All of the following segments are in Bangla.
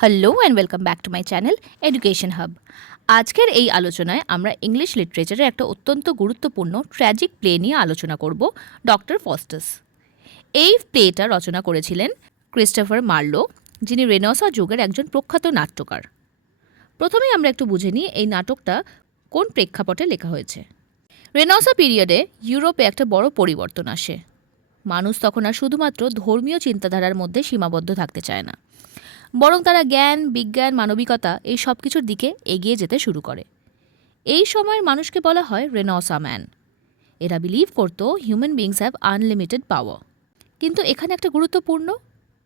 Hello and welcome back to my channel education hub. আজকের এই আলোচনায় আমরা ইংলিশ লিটারেচারের একটা অত্যন্ত গুরুত্বপূর্ণ ট্র্যাজিক প্লে নিয়ে আলোচনা করব, ডক্টর ফস্টাস। এই প্লেটা রচনা করেছিলেন ক্রিস্টোফার মার্লো, যিনি রেনেসাঁ যুগের একজন প্রখ্যাত নাট্যকার। প্রথমেই আমরা একটু বুঝে নিই এই নাটকটা কোন প্রেক্ষাপটে লেখা হয়েছে। রেনেসাঁ পিরিয়ডে ইউরোপে একটা বড় পরিবর্তন আসে। মানুষ তখন আর শুধুমাত্র ধর্মীয় চিন্তাধারার মধ্যে সীমাবদ্ধ থাকতে চায় না, বরং তারা জ্ঞান, বিজ্ঞান, মানবিকতা এই সব কিছুর দিকে এগিয়ে যেতে শুরু করে। এই সময়ের মানুষকে বলা হয় রেনেসাঁ ম্যান। এরা বিলিভ করতো human beings have unlimited power. কিন্তু এখানে একটা গুরুত্বপূর্ণ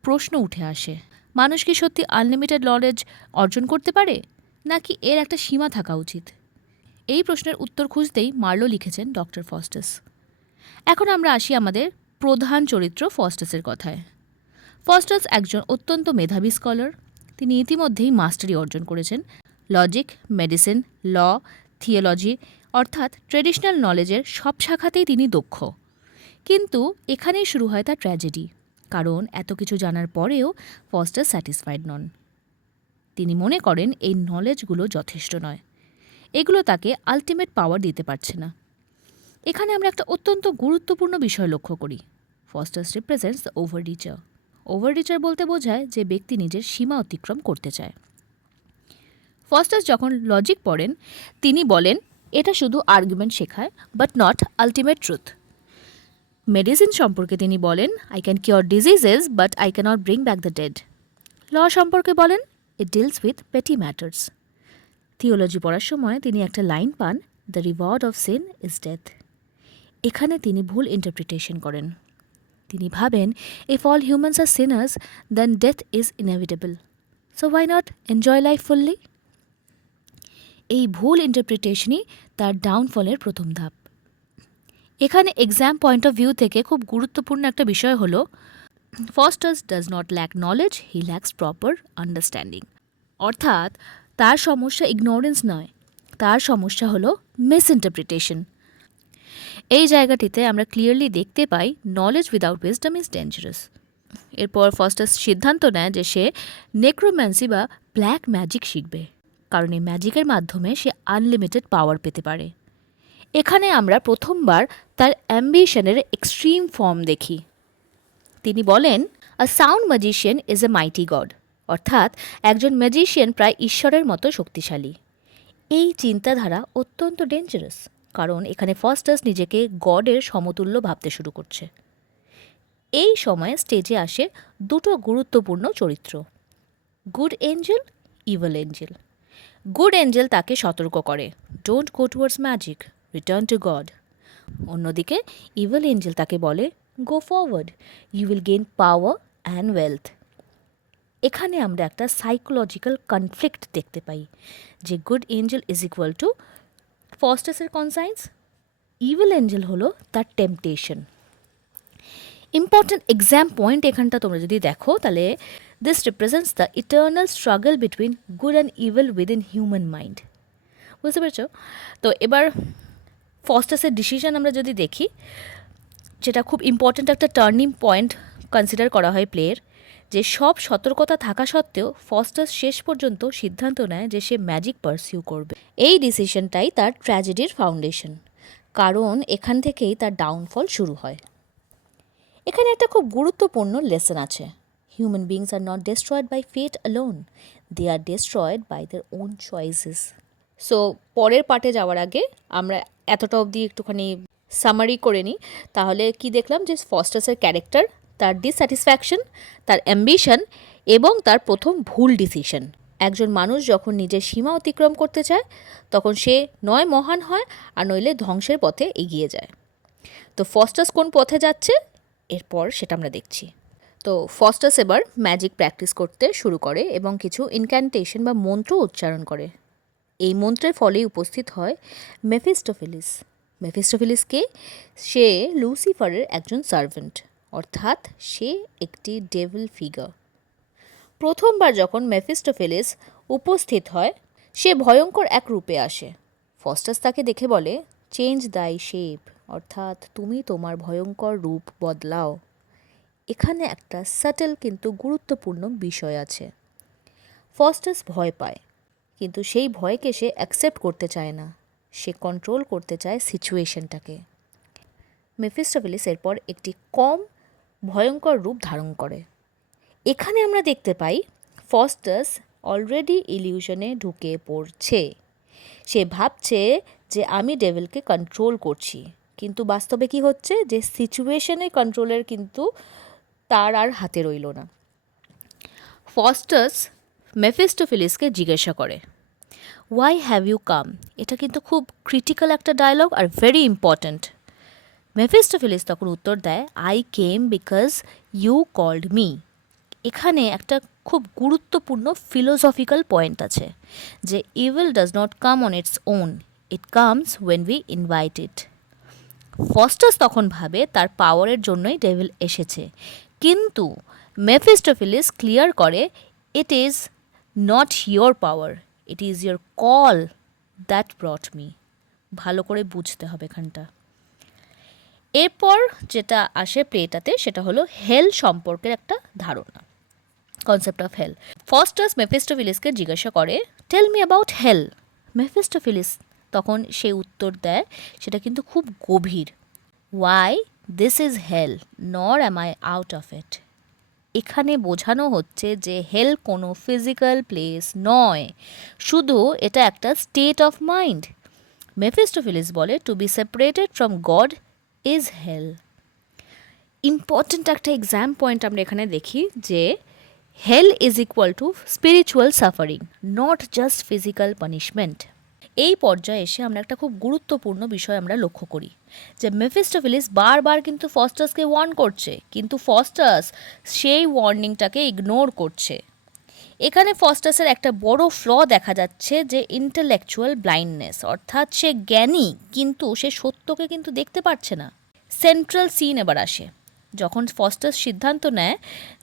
প্রশ্ন উঠে আসে, মানুষ কি সত্যি আনলিমিটেড নলেজ অর্জন করতে পারে, নাকি এর একটা সীমা থাকা উচিত? এই প্রশ্নের উত্তর খুঁজতেই মার্লো লিখেছেন ডক্টর ফস্টাস। এখন আমরা আসি আমাদের প্রধান চরিত্র ফস্টাসের কথায়। ফস্টাস একজন অত্যন্ত মেধাবী স্কলার। তিনি ইতিমধ্যেই মাস্টারি অর্জন করেছেন লজিক, মেডিসিন, ল, থিওলজি, অর্থাৎ ট্রেডিশনাল নলেজের সব শাখাতেই তিনি দক্ষ। কিন্তু এখানেই শুরু হয় তার ট্র্যাজেডি, কারণ এত কিছু জানার পরেও ফস্টাস স্যাটিসফাইড নন। তিনি মনে করেন এই নলেজগুলো যথেষ্ট নয়, এগুলো তাকে আলটিমেট পাওয়ার দিতে পারছে না। এখানে আমরা একটা অত্যন্ত গুরুত্বপূর্ণ বিষয় লক্ষ্য করি। Faustus represents the overreacher. Overreacher বলতে বোঝায় যে ব্যক্তি নিজের সীমা অতিক্রম করতে চায়। ফস্টাস যখন লজিক পড়েন, তিনি বলেন এটা শুধু আর্গুমেন্ট শেখায়, but not ultimate truth. Medicine সম্পর্কে তিনি বলেন I can cure diseases, but I can't bring back the dead. Law সম্পর্কে বলেন it deals with petty matters. Theology পড়ার সময় তিনি একটা লাইন পান, the reward of sin is death. এখানে তিনি ভুল ইন্টারপ্রিটেশন করেন। তিনি ভাবেন if all humans are sinners then death is inevitable, so why not enjoy life fully. এই ভুল ইন্টারপ্রিটেশনই তার ডাউনফলের প্রথম ধাপ। এখানে এক্সাম পয়েন্ট অফ ভিউ থেকে খুব গুরুত্বপূর্ণ একটা বিষয় হলো Faustus does not lack knowledge, he lacks proper understanding. অর্থাৎ তার সমস্যা ইগনোরেন্স নয়, তার সমস্যা হলো মিসইন্টারপ্রিটেশন। এই জায়গাটিতে আমরা ক্লিয়ারলি দেখতে পাই knowledge without wisdom is dangerous. এরপর ফস্টাস সিদ্ধান্ত নেয় যে সে নেক্রোম্যান্সি বা ব্ল্যাক ম্যাজিক শিখবে, কারণ এই ম্যাজিকের মাধ্যমে সে আনলিমিটেড পাওয়ার পেতে পারে। এখানে আমরা প্রথমবার তার অ্যাম্বিশনের এক্সট্রিম ফর্ম দেখি। তিনি বলেন a sound magician is a mighty god, অর্থাৎ একজন ম্যাজিশিয়ান প্রায় ঈশ্বরের মতো শক্তিশালী। এই চিন্তাধারা অত্যন্ত ডেঞ্জারাস, কারণ এখানে ফস্টাস নিজেকে গডের সমতুল্য ভাবতে শুরু করছে। এই সময়ে স্টেজে আসে দুটো গুরুত্বপূর্ণ চরিত্র, good angel, evil angel. Good angel তাকে সতর্ক করে, don't go towards magic, return to God. অন্যদিকে ইভিল এঞ্জেল তাকে বলে, go forward, you will gain power and wealth. এখানে আমরা একটা সাইকোলজিক্যাল কনফ্লিক্ট দেখতে পাই যে good angel is equal to ফস্টাসের কনসাইন্স, ইভিল এঞ্জেল হলো তার টেম্পটেশন। ইম্পর্ট্যান্ট এক্সাম পয়েন্ট এখানটা তোমরা যদি দেখো, তাহলে this represents the eternal struggle between good and evil within human mind. বুঝতে পেরেছো? তো এবার ফস্টাসের ডিসিশন আমরা যদি দেখি, যেটা খুব ইম্পর্ট্যান্ট একটা টার্নিং পয়েন্ট কনসিডার করা হয় প্লেয়ের, যে সব সতর্কতা থাকা সত্ত্বেও ফস্টাস শেষ পর্যন্ত সিদ্ধান্ত নেয় যে সে ম্যাজিক পারসিউ করবে। এই ডিসিশনটাই তার ট্র্যাজেডির ফাউন্ডেশন, কারণ এখান থেকেই তার ডাউনফল শুরু হয়। এখানে একটা খুব গুরুত্বপূর্ণ লেসন আছে, human beings are not destroyed by fate alone, they are destroyed by their own choices. So পরের পার্টে যাওয়ার আগে আমরা এতটা অবধি একটুখানি সামারি করে নিই। তাহলে কি দেখলাম, যে ফস্টাসের ক্যারেক্টার, তার ডিসস্যাটিসফ্যাকশন, তার অ্যাম্বিশন এবং তার প্রথম ভুল ডিসিশন। একজন মানুষ যখন নিজের সীমা অতিক্রম করতে চায়, তখন সে নয় মহান হয়, আর নইলে ধ্বংসের পথে এগিয়ে যায়। তো ফস্টাস কোন পথে যাচ্ছে এরপর সেটা আমরা দেখছি। তো ফস্টাস এবার ম্যাজিক প্র্যাকটিস করতে শুরু করে এবং কিছু ইনক্যান্টেশন বা মন্ত্র উচ্চারণ করে। এই মন্ত্রের ফলেই উপস্থিত হয় মেফিস্টোফেলিস। মেফিস্টোফেলিসকে, সে লুসিফারের একজন সার্ভেন্ট, অর্থাৎ সে একটি ডেভিল ফিগার। প্রথমবার যখন মেফিস্টোফেলিস উপস্থিত হয়, সে ভয়ঙ্কর এক রূপে আসে। ফস্টাস তাকে দেখে বলে, চেঞ্জ দাই শেপ, অর্থাৎ তুমি তোমার ভয়ঙ্কর রূপ বদলাও। এখানে একটা সাটেল কিন্তু গুরুত্বপূর্ণ বিষয় আছে। ফস্টাস ভয় পায়, কিন্তু সেই ভয়কে সে অ্যাকসেপ্ট করতে চায় না, সে কন্ট্রোল করতে চায় সিচুয়েশনটাকে। মেফিস্টোফেলিস এরপর একটি কম ভয়ঙ্কর রূপ ধারণ করে। এখানে আমরা দেখতে পাই ফস্টাস অলরেডি ইলিউশনে ঢুকে পড়ছে। সে ভাবছে যে আমি ডেভিলকে কন্ট্রোল করছি, কিন্তু বাস্তবে কি হচ্ছে যে সিচুয়েশনে কন্ট্রোলের কিন্তু তার আর হাতে রইল না। ফস্টাস মেফিস্টোফেলিসকে জিজ্ঞাসা করে, ওয়াই হ্যাভ ইউ কাম? এটা কিন্তু খুব ক্রিটিক্যাল একটা ডায়লগ আর ভেরি ইম্পর্ট্যান্ট। মেফিস্টোফেলিস তখন উত্তর দেয়, I came because you called me. এখানে একটা খুব গুরুত্বপূর্ণ ফিলোসফিক্যাল পয়েন্ট আছে, যে evil does not come on its own, it comes when we invite it. Faustus তখন ভাবে তার পাওয়ারের জন্যই ডেভিল এসেছে, কিন্তু মেফিস্টোফেলিস ক্লিয়ার করে, it is not your power, it is your call that ব্রট me. ভালো করে বুঝতে হবে এখানটা। এরপর যেটা আসে প্লেটাতে সেটা হলো হেল সম্পর্কের একটা ধারণা, কনসেপ্ট অফ হেল। ফস্টাস মেফিস্টোফেলিসকে জিজ্ঞাসা করে, টেল মি অ্যাবাউট হেল। মেফিস্টোফেলিস তখন সে উত্তর দেয়, সেটা কিন্তু খুব গভীর, ওয়াই দিস ইজ হেল নর am I out of it. এখানে বোঝানো হচ্ছে যে হেল কোনো ফিজিক্যাল প্লেস নয়, শুধু এটা একটা স্টেট অফ মাইন্ড। মেফিস্টোফেলিস বলে, to be separated from God is hell. Important একটা এক্সাম পয়েন্ট আমরা এখানে দেখি যে hell is equal to spiritual suffering, not just physical punishment. এই পর্যায়ে এসে আমরা একটা খুব গুরুত্বপূর্ণ বিষয় আমরা লক্ষ্য করি, যে মেফিস্টোফেলিস বারবার কিন্তু ফস্টাসকে ওয়ার্ন করছে, কিন্তু ফস্টাস সেই ওয়ার্নিংটাকে ইগনোর করছে। এখানে ফস্টাসের একটা বড় ফ্ল দেখা যাচ্ছে, যে ইন্টেলেকচুয়াল ব্লাইন্ডনেস, অর্থাৎ সে জ্ঞানী কিন্তু সে সত্যকে কিন্তু দেখতে পারছে না। সেন্ট্রাল সিন এবার আসে, যখন ফস্টাস সিদ্ধান্ত নেয়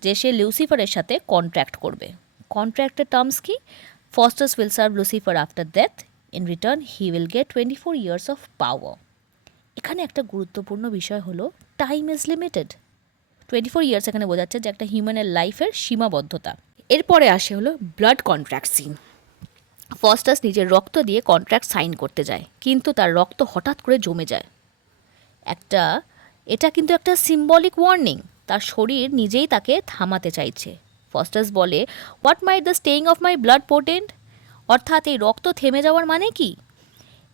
যে সে লুসিফারের সাথে কন্ট্রাক্ট করবে। কন্ট্রাক্টের টার্মস কি? Faustus will serve Lucifer after death, in return he will get 24 years of power. এখানে একটা গুরুত্বপূর্ণ বিষয় হলো টাইম ইজ লিমিটেড। 24 ইয়ার্স এখানে বোঝাচ্ছে যে একটা হিউম্যানের লাইফের সীমাবদ্ধতা। এরপরে আসে হলো ব্লাড কন্ট্রাক্ট সিন। ফস্টাস নিজের রক্ত দিয়ে কন্ট্রাক্ট সাইন করতে যায়, কিন্তু তার রক্ত হঠাৎ করে জমে যায়। এটা কিন্তু একটা সিম্বলিক ওয়ার্নিং, তার শরীর নিজেই তাকে থামাতে চাইছে। ফস্টাস বলে, what mite the staying of my blood পোর্টেন্ট? অর্থাৎ এই রক্ত থেমে যাওয়ার মানে কি?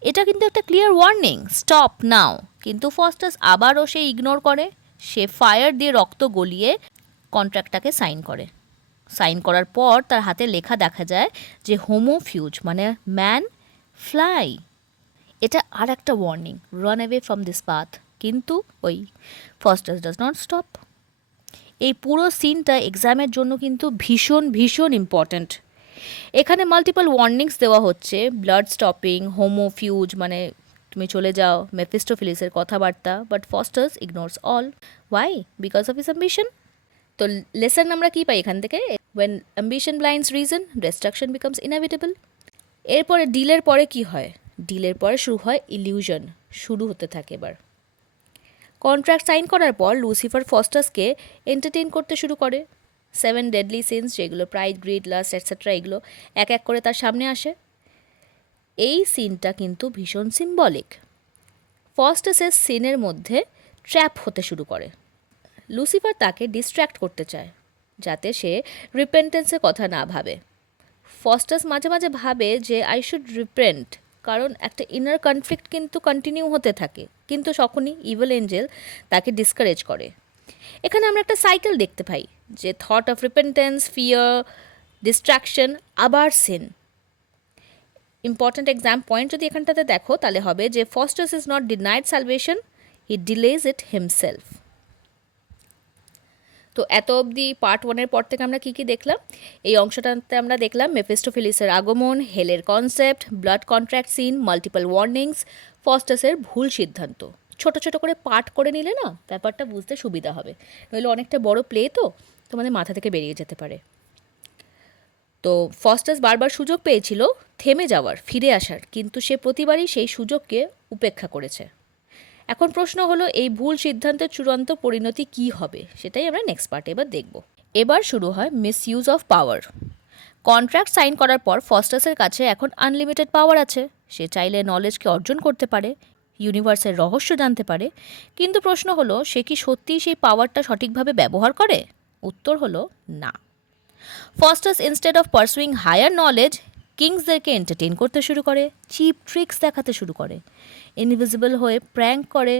এটা কিন্তু একটা ক্লিয়ার ওয়ার্নিং, স্টপ নাও। কিন্তু ফস্টাস আবারও সে ইগনোর করে, সে ফায়ার দিয়ে রক্ত গলিয়ে কন্ট্রাক্টটাকে সাইন করে। সাইন করার পর তার হাতে লেখা দেখা যায় যে হোমো ফিউজ, মানে ম্যান ফ্লাই। এটা আর একটা warning, run away from this path. কিন্তু ওই ফস্টাস ডাজ নট স্টপ। এই পুরো সিনটা এক্সামের জন্য কিন্তু ভীষণ ভীষণ ইম্পর্ট্যান্ট। এখানে মাল্টিপল ওয়ার্নিংস দেওয়া হচ্ছে, ব্লাড স্টপিং, হোমো ফিউজ মানে তুমি চলে যাও, মেফিস্টোফেলিসের কথাবার্তা, but Faustus ignores all. Why? Because of his ambition. তো লেসন আমরা কী পাই এখান থেকে? When ambition blinds reason, destruction becomes inevitable. এরপরে ডিলের পরে কি হয়? ডিলের পরে শুরু হয় ইলিউশন, শুরু হতে থাকে এবার। কন্ট্রাক্ট সাইন করার পর লুসিফার ফস্টাসকে এন্টারটেইন করতে শুরু করে। 7 ডেডলি সিনস, যেগুলো প্রাইড, গ্রিড, লাস্ট এটসেট্রা, এগুলো এক এক করে তার সামনে আসে। এই সিনটা কিন্তু ভীষণ সিম্বলিক। ফস্টাসের সিনের মধ্যে ট্র্যাপ হতে শুরু করে। লুসিফার তাকে ডিস্ট্র্যাক্ট করতে চায়, যাতে সে রিপেন্টেন্সের কথা না ভাবে। ফস্টাস মাঝে মাঝে ভাবে যে আই শুড রিপেন্ট, কারণ একটা ইনার কনফ্লিক্ট কিন্তু কন্টিনিউ হতে থাকে, কিন্তু তখনই ইভিল এঞ্জেল তাকে ডিসকারেজ করে। এখানে আমরা একটা সাইকেল দেখতে পাই, যে thought of repentance, fear, destruction, আবার সিন। ইম্পর্ট্যান্ট এক্সাম পয়েন্ট যদি এখানটাতে দেখো, তাহলে হবে যে Faustus is not denied salvation, he delays it himself. তো এত অবধি পার্ট 1-এর পর থেকে আমরা কী কী দেখলাম? এই অংশটাতে আমরা দেখলাম মেফিস্টোফেলিসের আগমন, হেলের concept, blood contract scene, multiple warnings, ফস্টাসের ভুল সিদ্ধান্ত। ছোট ছোট করে পাঠ করে নিলে না ব্যাপারটা বুঝতে সুবিধা হবে, নইলে অনেকটা বড় প্লে তো তোমাদের মাথা থেকে বেরিয়ে যেতে পারে। তো ফস্টাস বারবার সুযোগ পেয়েছিল থেমে যাওয়ার, ফিরে আসার, কিন্তু সে প্রতিবারই সেই সুযোগকে উপেক্ষা করেছে। এখন প্রশ্ন হলো, এই ভুল সিদ্ধান্তের চূড়ান্ত পরিণতি কী হবে, সেটাই আমরা নেক্সট পার্টে এবার দেখব। এবার শুরু হয় misuse of power. Contract sign করার পর ফস্টাসের কাছে এখন আনলিমিটেড পাওয়ার আছে। সে চাইলে নলেজকে অর্জন করতে পারে, ইউনিভার্সের রহস্য জানতে পারে। কিন্তু প্রশ্ন হলো, সে কি সত্যিই সেই পাওয়ারটা সঠিকভাবে ব্যবহার করে? উত্তর হলো না। Faustus instead of pursuing higher knowledge, কিংসদেরকে এন্টারটেইন করতে শুরু করে, চিপ ট্রিক্স দেখাতে শুরু করে, ইনভিজিবল হয়ে প্র্যাঙ্ক করে,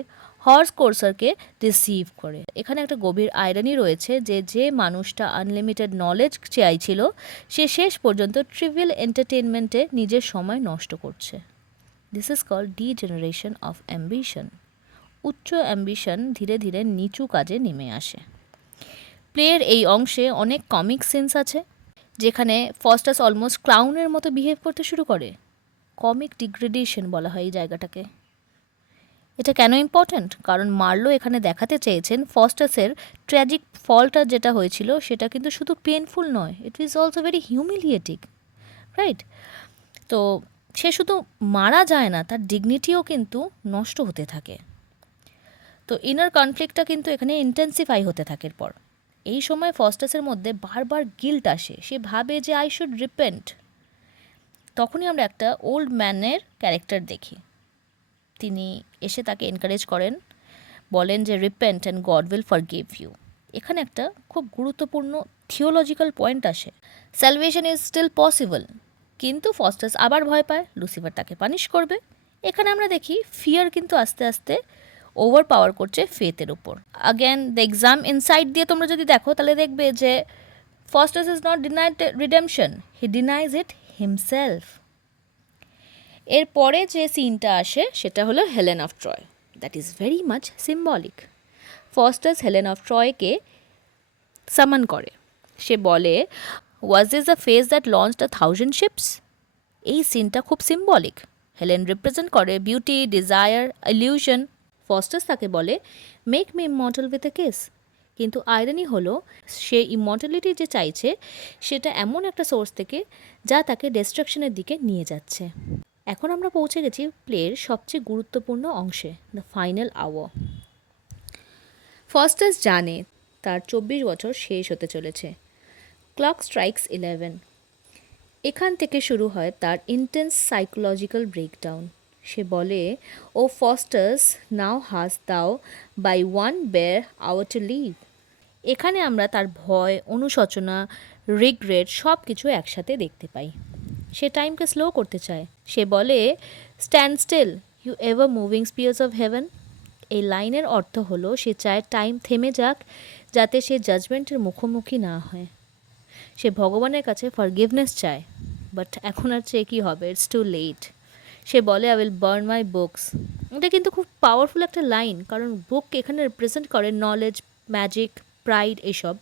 হর্স কোর্সারকে রিসিভ করে। এখানে একটা গভীর আয়রনি রয়েছে যে মানুষটা আনলিমিটেড নলেজ চাইছিল, সে শেষ পর্যন্ত ট্রিভিয়াল এন্টারটেনমেন্টে নিজের সময় নষ্ট করছে। This is called degeneration of ambition. উচ্চ অ্যাম্বিশন ধীরে ধীরে নিচু কাজে নেমে আসে। প্লের এই অংশে অনেক কমিক সিনস আছে, যেখানে ফস্টাস অলমোস্ট ক্লাউনের মতো বিহেভ করতে শুরু করে। কমিক ডিগ্রেডেশন বলা হয় এই জায়গাটাকে। এটা কেন ইম্পর্ট্যান্ট? কারণ মার্লো এখানে দেখাতে চেয়েছেন ফস্টাসের ট্র্যাজিক ফলটা যেটা হয়েছিল সেটা কিন্তু শুধু পেনফুল নয়, it is also very humiliating, right? তো সে শুধু মারা যায় না, তার ডিগনিটিও কিন্তু নষ্ট হতে থাকে। তো ইনার কনফ্লিক্টটা কিন্তু এখানে ইন্টেন্সিফাই হতে থাকে এরপর। এই সময় ফস্টাসের মধ্যে বারবার গিল্ট আসে, সে ভাবে যে আই শুড রিপেন্ট। তখনই আমরা একটা ওল্ড ম্যানের ক্যারেক্টার দেখি। তিনি এসে তাকে এনকারেজ করেন, বলেন যে repent and God will forgive you. এখানে একটা খুব গুরুত্বপূর্ণ থিওলজিক্যাল পয়েন্ট আসে, স্যালভেশন ইজ স্টিল পসিবল। কিন্তু ফস্টাস আবার ভয় পায় লুসিফার তাকে পানিশ করবে। এখানে আমরা দেখি ফিয়ার কিন্তু আস্তে আস্তে ওভার পাওয়ার করছে ফেথের উপর। আগেন দ্য এক্সাম ইনসাইট দিয়ে তোমরা যদি দেখো তাহলে দেখবে যে Faustus is not denied redemption, he denies it himself. এরপরে যে সিনটা আসে সেটা হলো Helen of Troy. That is very much symbolic. Faustus Helen of ট্রয়কে সামান করে। সে বলে, was this the face that launched 1,000 ships? এই সিনটা খুব সিম্বলিক। হেলেন রিপ্রেজেন্ট করে বিউটি, ডিজায়ার, ইলিউশন। ফস্টাস তাকে বলে, make me immortal with a kiss. কিন্তু আয়রনি হলো, সে ইমর্টালিটি যে চাইছে সেটা এমন একটা সোর্স থেকে যা তাকে ডিস্ট্রাকশনের দিকে নিয়ে যাচ্ছে। এখন আমরা পৌঁছে গেছি প্লের সবচেয়ে গুরুত্বপূর্ণ অংশে, দ্য ফাইনাল আওয়ার। ফস্টাস জানে তার 24 বছর শেষ হতে চলেছে। Clock strikes 11। এখান থেকে শুরু হয় তার ইন্টেন্স সাইকোলজিক্যাল ব্রেকডাউন। সে বলে, ও Faustus, now hast thou by one bare hour to live. এখানে আমরা তার ভয়, অনুশোচনা, রিগ্রেট সব কিছু একসাথে দেখতে পাই। সে টাইমকে স্লো করতে চায়। সে বলে, stand still you ever moving spheres of heaven. এই লাইনের অর্থ হলো, সে চায় টাইম থেমে যাক যাতে সে জাজমেন্টের মুখোমুখি না হয়। সে ভগবানের কাছে ফরগিভনেস চায়, বাট এখন আর চেয়ে কী হবে, ইটস টু লেট। সে বলে, I will burn my books. এটা কিন্তু খুব পাওয়ারফুল একটা লাইন, কারণ বুক এখানে রিপ্রেজেন্ট করে নলেজ, ম্যাজিক, প্রাইড এসব।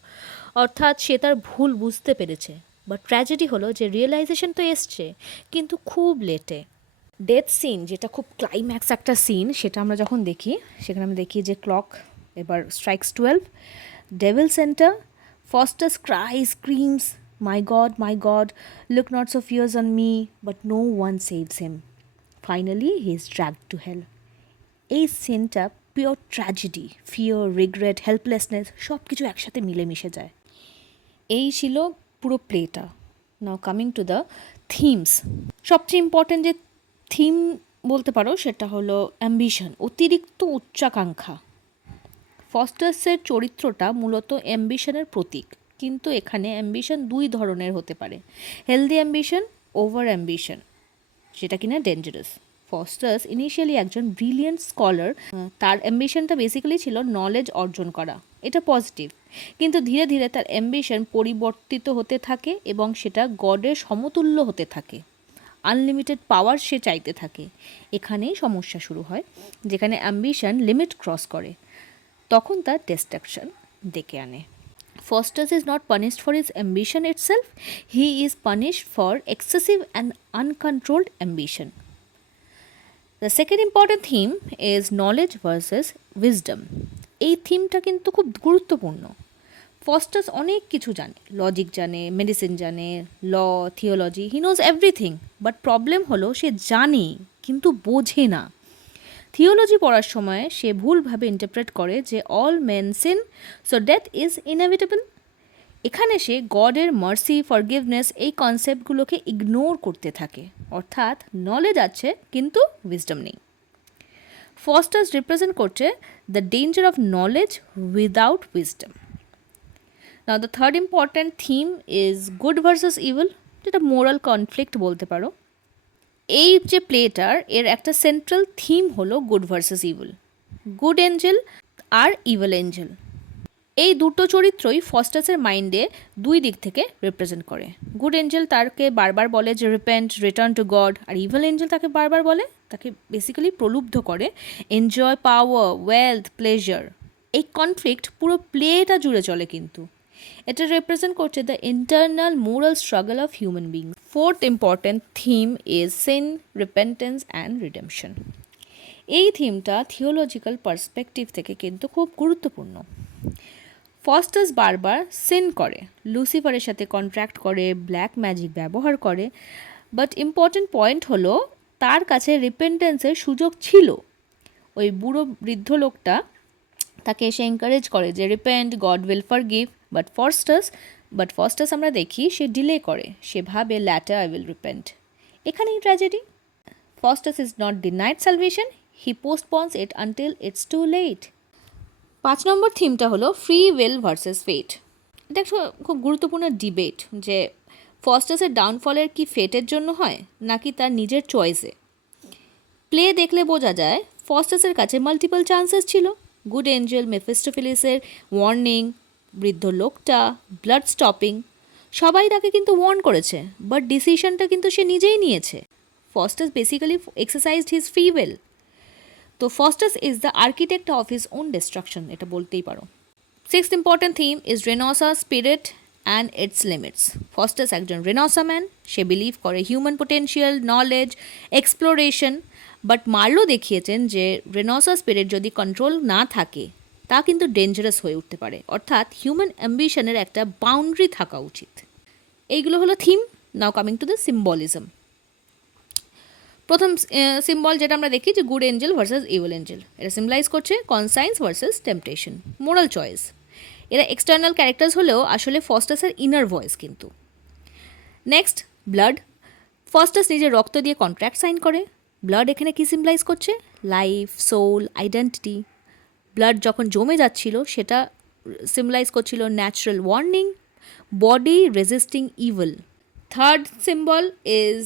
অর্থাৎ সে তার ভুল বুঝতে পেরেছে, বাট ট্র্যাজেডি হলো যে রিয়েলাইজেশন তো এসছে, কিন্তু খুব লেটে। ডেথ সিন, যেটা খুব ক্লাইম্যাক্স একটা সিন, সেটা আমরা যখন দেখি, সেখানে আমরা দেখি যে ক্লক এবার strikes 12, devil centre. Faustus cry, screams, my God, look not so fierce on me, but no one saves him. Finally he is dragged to hell. এই সিনটা pure tragedy, fear, regret, helplessness সব কিছু একসাথে মিলেমিশে যায়। এই ছিল পুরো প্লেটা। Now coming to the themes. সবচেয়ে ইম্পর্ট্যান্ট যে থিম বলতে পারো সেটা হলো অ্যাম্বিশন, অতিরিক্ত উচ্চাকাঙ্ক্ষা। ফস্টাসের চরিত্রটা মূলত অ্যাম্বিশনের প্রতীক, কিন্তু এখানে অ্যাম্বিশন দুই ধরনের হতে পারে, হেলদি অ্যাম্বিশন, ওভার অ্যাম্বিশন, যেটা কিনা ডেঞ্জারাস। ফস্টাস ইনিশিয়ালি একজন ব্রিলিয়েন্ট স্কলার, তার অ্যাম্বিশনটা বেসিক্যালি ছিল নলেজ অর্জন করা, এটা পজিটিভ। কিন্তু ধীরে ধীরে তার অ্যাম্বিশন পরিবর্তিত হতে থাকে এবং সেটা গডের সমতুল্য হতে থাকে। আনলিমিটেড পাওয়ার সে চাইতে থাকে। এখানেই সমস্যা শুরু হয়, যেখানে অ্যাম্বিশন লিমিট ক্রস করে, তখন তার ডিস্ট্রাকশন ডেকে আনে। Fosters is not punished for his ambition itself, he is punished for excessive and uncontrolled ambition. The second important theme is knowledge versus wisdom. এই থিমটা কিন্তু খুব গুরুত্বপূর্ণ। ফস্টাস অনেক কিছু জানে, লজিক জানে, মেডিসিন জানে, law, theology, he knows everything, but problem হলো সে জানে কিন্তু বোঝে না। থিওলজি পড়ার সময় সে ভুলভাবে ইন্টারপ্রেট করে যে all men sin, so death is inevitable. এখানে সে গডের মার্সি ফরগিভনেস এই কনসেপ্টগুলোকে ইগনোর করতে থাকে, অর্থাৎ নলেজ আছে কিন্তু উইজডম নেই। ফস্টার্স রিপ্রেজেন্ট করছে the danger of knowledge without wisdom. Now the third important theme is good versus evil, যেটা মোরাল কনফ্লিক্ট বলতে পারো। এই যে প্লেটার এর একটা সেন্ট্রাল থিম হলো good versus evil, good angel আর ইভিল এঞ্জেল। এই দুটো চরিত্রই ফস্টার্সের মাইন্ডে দুই দিক থেকে রিপ্রেজেন্ট করে। গুড এঞ্জেল তাকে বারবার বলে যে রিপেন্ট, রিটার্ন টু গড, আর ইভিল এঞ্জেল তাকে বারবার বলে, তাকে বেসিক্যালি প্রলুব্ধ করে, এনজয় পাওয়ার, ওয়েলথ, প্লেজার। এই কনফ্লিক্ট পুরো প্লেটা জুড়ে চলে কিন্তু। এটা রিপ্রেজেন্ট করছে the internal moral struggle of human beings. Fourth important theme is sin, repentance and redemption. এই থিমটা থিওলজিক্যাল পার্সপেক্টিভ থেকে কিন্তু খুব গুরুত্বপূর্ণ। ফস্টার্স বারবার সিন করে, লুসিফারের সাথে কন্ট্রাক্ট করে, ব্ল্যাক ম্যাজিক ব্যবহার করে, বাট ইম্পর্টেন্ট পয়েন্ট হলো তার কাছে রিপেন্টেন্সের সুযোগ ছিল। ওই বুড়ো বৃদ্ধ লোকটা তাকে এসে এনকারেজ করে যে repent, God will forgive, but Faustus আমরা দেখি সে ডিলে করে, সে ভাবে ল্যাটার আই উইল রিপেন্ট। এখানেই tragedy. Faustus is not denied salvation, he postpones it until it's too late. 5 number থিমটা হলো ফ্রি উইল ভার্সেস ফেট। এটা একটা খুব গুরুত্বপূর্ণ ডিবেট যে ফস্টার্সের ডাউনফলের কি ফেটের জন্য হয় নাকি তার নিজের চয়েসে। প্লে দেখলে বোঝা যায় ফস্টার্সের কাছে মাল্টিপল চান্সেস ছিল। গুড এঞ্জেল, মেফিস্টোফেলিসের ওয়ার্নিং, বৃদ্ধ লোকটা, ব্লাড স্টপিং, সবাই তাকে কিন্তু ওয়ার্ন করেছে, বাট ডিসিশনটা কিন্তু সে নিজেই নিয়েছে। Faustus basically exercised his free will. তো Faustus is the architect of his own destruction, এটা বলতেই পারো। Sixth important theme is Renaissance spirit and its limits. Faustus একজন রেনসা ম্যান, সে বিলিভ করে human potential, knowledge, exploration, but Marlowe দেখিয়েছেন যে রেনসা স্পিরিট যদি কন্ট্রোল না থাকে তা কিন্তু ডেঞ্জারাস হয়ে উঠতে পারে, অর্থাৎ হিউম্যান অ্যাম্বিশনের একটা বাউন্ডারি থাকা উচিত। এইগুলো হলো theme. Now coming to the symbolism. প্রথম সিম্বল যেটা আমরা দেখি যে good angel versus evil angel, এটা সিম্বলাইজ করছে conscience versus temptation, moral choice. এরা এক্সটার্নাল ক্যারেক্টার্স হলেও আসলে ফস্টার্সের ইনার ভয়েস কিন্তু। Next, blood. ফস্টার্স নিজের রক্ত দিয়ে কন্ট্রাক্ট সাইন করে। ব্লাড এখানে কী সিম্বলাইজ করছে? Life, soul, identity. ব্লাড যখন জমে যাচ্ছিল সেটা সিম্বলাইজ করছিল natural warning, body resisting evil. Third symbol is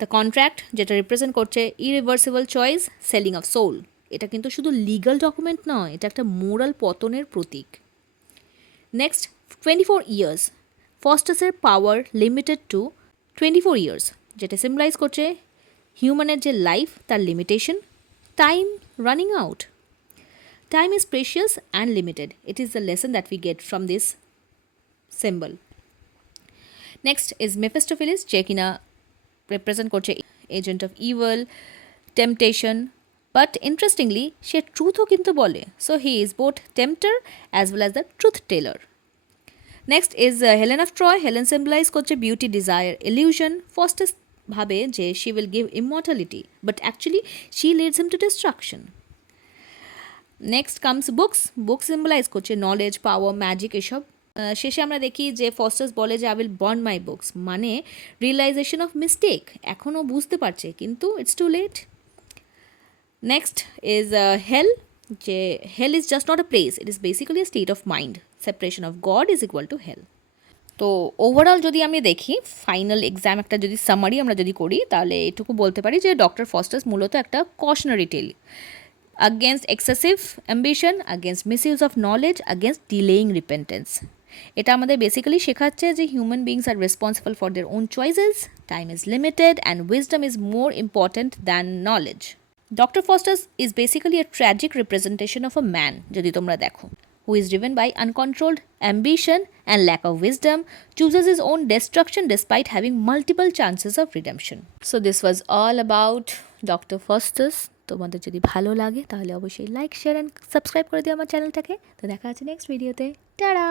the contract, যেটা রিপ্রেজেন্ট করছে irreversible choice, selling of soul. এটা কিন্তু শুধু লিগাল ডকুমেন্ট নয়, এটা একটা মোরাল পতনের প্রতীক। Next, 24 years. ফস্টার্সের পাওয়ার লিমিটেড টু 24 ইয়ার্স, যেটা সিম্বলাইজ করছে হিউম্যানের যে লাইফ তার limitation, time running out. Time is precious and limited, it is the lesson that we get from this symbol. Next is Mephistopheles, যে কিনা রিপ্রেজেন্ট করছে agent of evil, temptation, but interestingly সে ট্রুথও কিন্তু বলে। So he is both tempter as well as the truth teller. Next is Helen of Troy. Helen symbolize করছে বিউটি, ডিজায়ার, ইলিউশন। ফস্টার্স ভাবে যে she will give immortality, but actually she leads him to destruction. Next comes books. Book symbolize করছে নলেজ, পাওয়ার, ম্যাজিক এসব। শেষে আমরা দেখি যে ফস্টার্স বলে যে I will burn my books, মানে রিয়েলাইজেশন অফ মিস্টেক, এখনও বুঝতে পারছে কিন্তু it's too late. Next is hell, যে hell is just not a place, it is basically a state of mind, separation of God is equal to hell. তো ওভারঅল যদি আমি দেখি, ফাইনাল এক্সাম একটা যদি সামারি আমরা যদি করি, তাহলে এটুকু বলতে পারি যে ডক্টর ফস্টার্স মূলত একটা কশনারি টেল against excessive ambition, against misuse of knowledge, against delaying repentance. এটা আমাদের বেসিক্যালি শেখাচ্ছে যে human beings R responsible for their own choices, time is limited and wisdom is more important than knowledge. Doctor Faustus is basically a tragic representation of a man, যদি তোমরা দেখো, who is driven by uncontrolled ambition and lack of wisdom, chooses his own destruction despite having multiple chances of redemption. So this was all about Dr. Faustus. তোমাদের যদি ভালো লাগে তাহলে অবশ্যই লাইক, শেয়ার অ্যান্ড সাবস্ক্রাইব করে দিও আমার চ্যানেলটাকে। তো দেখা হচ্ছে নেক্সট ভিডিওতে। টাটা।